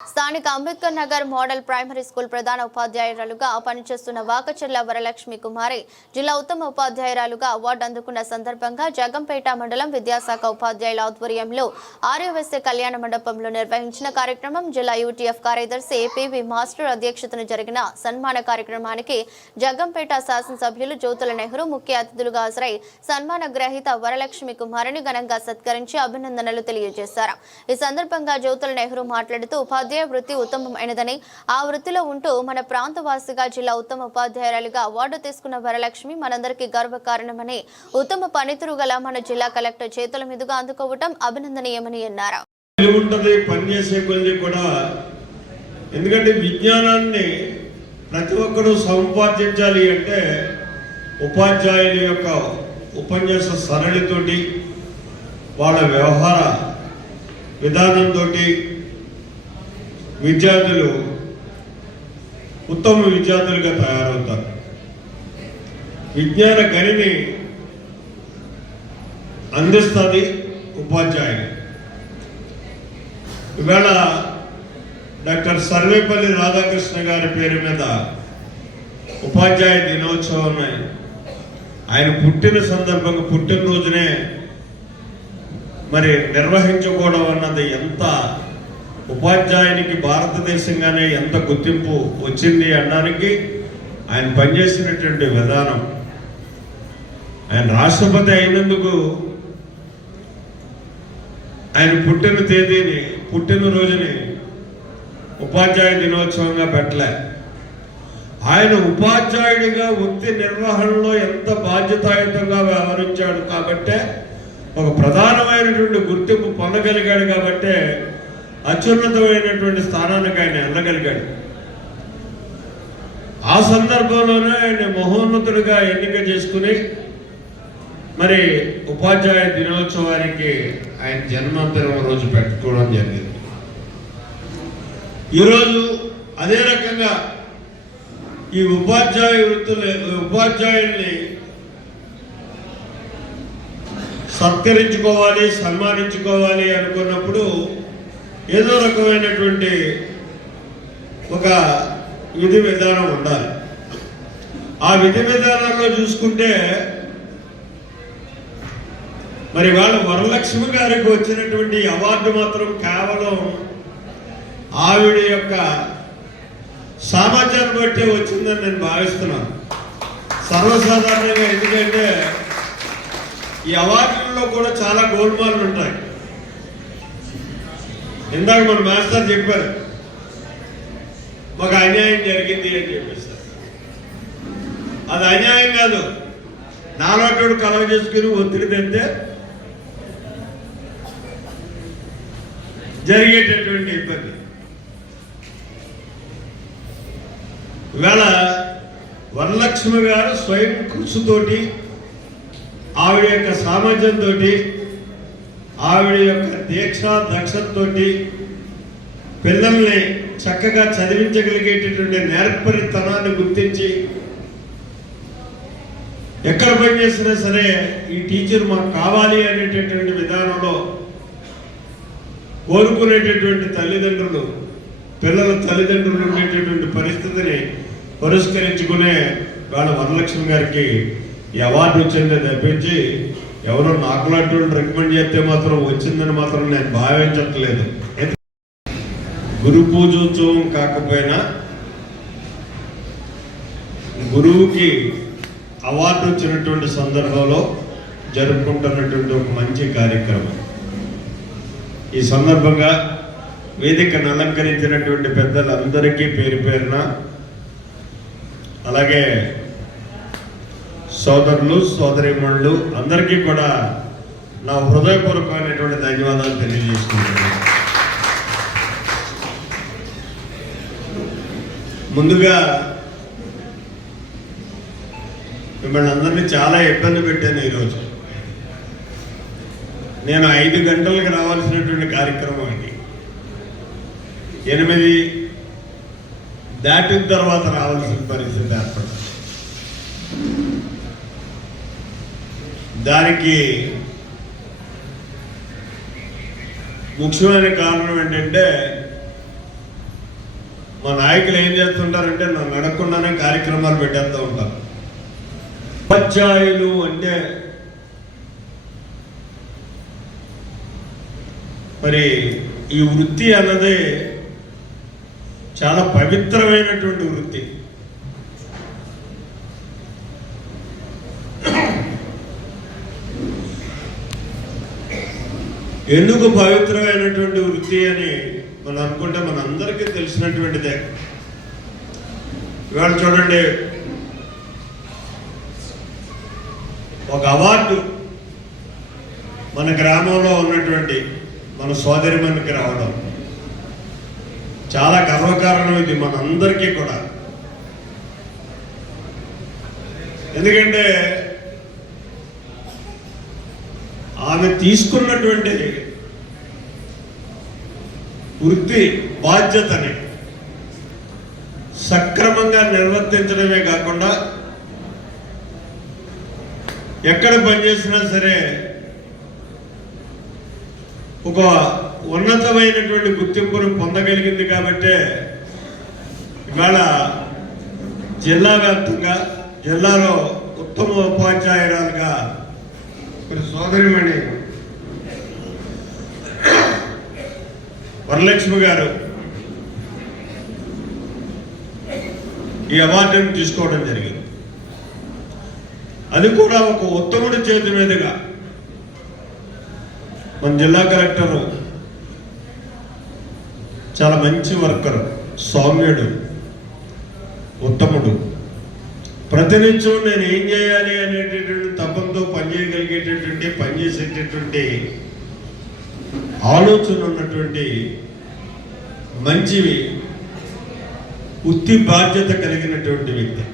స్థానిక Ambedkar Nagar model primary school ప్రధాన ఉపాధ్యాయురాలుగా పనిచేస్తున్న వాకచర్ల వరలక్ష్మి కుమారి జిల్లా ఉత్తమ ఉపాధ్యాయురాలుగా అవార్డు అందుకున్న సందర్భంగా జగంపేట మండలం విద్యాశాఖ ఉపాధ్యాయుల ఆధ్వర్యంలో ఆర్యవెస్య కళ్యాణ మండపంలో నిర్వహించిన కార్యక్రమం జిల్లా యూటీఎఫ్ కార్యదర్శి పివి మాస్టర్ అధ్యక్షతన జరిగిన సన్మాన కార్యక్రమానికి జగంపేట శాసనసభ్యులు జ్యోతుల నెహ్రూ ముఖ్య అతిథులుగా హాజరై సన్మాన గ్రహీత వరలక్ష్మి కుమారిని ఘనంగా సత్కరించి అభినందనలు తెలియజేశారు. ఈ సందర్భంగా జ్యోతుల నెహ్రూ మాట్లాడుతూ ఉపాధ్యాయ వృత్తి ఉత్తమమైనదని ఆ వృత్తిలో ఉంటూ మన ప్రాంతవాసిగా జిల్లా ఉత్తమ ఉపాధ్యాయురాలిగా అవార్డు తీసుకున్న వరలక్ష్మి మనందరికీ గర్వకారణమని ఉత్తమ పనితీరు గల మన జిల్లా కలెక్టర్ చేతుల మీదుగా అందుకోవటం అభినందనీయమని అన్నారు. కూడా. ఎందుకంటే విజ్ఞానాన్ని ప్రతి ఒక్కరూ సంపాదించాలి అంటే ఉపాధ్యాయుల యొక్క ఉపన్యాస సరళితోటి వాళ్ళ వ్యవహార విధానంతో విద్యార్థులు ఉత్తమ విద్యార్థులుగా తయారవుతారు. విజ్ఞాన గనిని అందిస్తుంది ఉపాధ్యాయులు. ఇవాళ డాక్టర్ సర్వేపల్లి రాధాకృష్ణ గారి పేరు మీద ఉపాధ్యాయ దినోత్సవం ఆయన పుట్టిన సందర్భంగా పుట్టినరోజునే మరి నిర్వహించుకోవడం అన్నది ఎంత ఉపాధ్యాయునికి భారతదేశంగానే ఎంత గుర్తింపు వచ్చింది అనడానికి ఆయన పనిచేసినటువంటి విధానం. ఆయన రాష్ట్రపతి అయినందుకు ఆయన పుట్టిన తేదీని పుట్టినరోజుని ఉపాధ్యాయ దినోత్సవంగా పెట్టలే. ఆయన ఉపాధ్యాయుడిగా వృత్తి నిర్వహణలో ఎంత బాధ్యతాయుతంగా వ్యవహరించాడు కాబట్టే ఒక ప్రధానమైనటువంటి గుర్తింపు పొందగలిగాడు కాబట్టే అత్యున్నతమైనటువంటి స్థానానికి ఆయన వెళ్ళగలిగాడు. ఆ సందర్భంలోనే ఆయన మహోన్నతుడిగా ఎన్నిక చేసుకుని మరి ఉపాధ్యాయ దినోత్సవానికి ఆయన జన్మంతరం రోజు పెట్టుకోవడం జరిగింది. ఈరోజు అదే రకంగా ఈ ఉపాధ్యాయ వృత్తులు ఉపాధ్యాయుల్ని సత్కరించుకోవాలి సన్మానించుకోవాలి అనుకున్నప్పుడు ఏదో రకమైనటువంటి ఒక విధి విధానం ఉండాలి. ఆ విధి విధానంలో చూసుకుంటే మరి వాళ్ళ వరలక్ష్మి గారికి వచ్చినటువంటి అవార్డు మాత్రం కేవలం ఆవిడ యొక్క సామర్థ్యాన్ని బట్టి వచ్చిందని నేను భావిస్తున్నాను. సర్వసాధారణంగా ఎందుకంటే ఈ అవార్డులలో కూడా చాలా గోల్మాలు ఉంటాయి ఇందాక మన మాస్టర్ చెప్పారు మాకు అన్యాయం జరిగింది అని చెప్పేసారు అది అన్యాయం కాదు. నాలాంటి కలవ చేసుకుని ఒత్తిడి తెస్తే జరిగేటటువంటి ఇబ్బంది. ఇవాళ వరలక్ష్మి గారు స్వయం కృషితోటి ఆవిడ యొక్క సామర్థ్యంతో ఆవిడ యొక్క దీక్ష దక్షతతోటి పిల్లల్ని చక్కగా చదివించగలిగేటటువంటి నేర్పరితనాన్ని గుర్తించి ఎక్కడ పనిచేసినా సరే ఈ టీచర్ మాకు కావాలి అనేటటువంటి విధానంలో కోరుకునేటటువంటి తల్లిదండ్రులు పిల్లల తల్లిదండ్రులు ఉండేటటువంటి పరిస్థితిని పురస్కరించుకునే వాళ్ళ వరలక్ష్మి గారికి ఈ అవార్డు వచ్చింది తప్పించి ఎవరో నాకు లాంటి వాళ్ళు రికమెండ్ చేస్తే మాత్రం వచ్చిందని మాత్రం నేను భావించట్లేదు. గురు పూజోత్సవం కాకపోయినా గురువుకి అవార్డు వచ్చినటువంటి సందర్భంలో జరుపుకుంటున్నటువంటి ఒక మంచి కార్యక్రమం. ఈ సందర్భంగా వేదికను అలంకరించినటువంటి పెద్దలందరికీ పేరు పేరున అలాగే సోదరులు సోదరిమణులు అందరికీ కూడా నా హృదయపూర్వకమైనటువంటి ధన్యవాదాలు తెలియజేస్తున్నాను. ముందుగా మిమ్మల్ని అందరినీ చాలా ఇబ్బంది పెట్టాను ఈరోజు. నేను ఐదు గంటలకు రావాల్సినటువంటి కార్యక్రమం ఇది. ఎనిమిది దాటిన తర్వాత రావాల్సిన పరిస్థితి ఏర్పడింది దానికి ముఖ్యమైన కారణం ఏంటంటే మా నాయకులు ఏం చేస్తుంటారంటే నన్ను అడగకుండానే కార్యక్రమాలు పెట్టేస్తూ ఉంటారు. ఉపాధ్యాయులు అంటే మరి ఈ వృత్తి అన్నది చాలా పవిత్రమైనటువంటి వృత్తి. ఎందుకు పవిత్రమైనటువంటి వృత్తి అని మనం అనుకుంటే మనందరికీ తెలిసినటువంటిదే. ఇవాళ చూడండి ఒక అవార్డు మన గ్రామంలో ఉన్నటువంటి మన సోదరిమణికి రావడం. చాలా గర్వకారణం ఇది మనందరికీ కూడా. ఎందుకంటే ఆమె తీసుకున్నటువంటి వృత్తి బాధ్యతని సక్రమంగా నిర్వర్తించడమే కాకుండా ఎక్కడ పనిచేసినా సరే ఒక ఉన్నతమైనటువంటి గుర్తింపును పొందగలిగింది కాబట్టే ఇవాళ జిల్లా వ్యాప్తంగా జిల్లాలో ఉత్తమ ఉపాధ్యాయురాలుగా మరి సోదరిమణి వరలక్ష్మి గారు ఈ అవార్డును తీసుకోవడం జరిగింది. అది కూడా ఒక ఉత్తముడి చేతి మీదుగా మన జిల్లా కలెక్టర్ చాలా మంచి వర్కర్ సౌమ్యుడు ఉత్తముడు. ప్రతినిత్యం నేను ఏం చేయాలి అనేటటువంటి తపంతో పని చేసేటటువంటి ఆలోచన ఉన్నటువంటి మంచివి ఉత్తి బాధ్యత కలిగినటువంటి వ్యక్తి.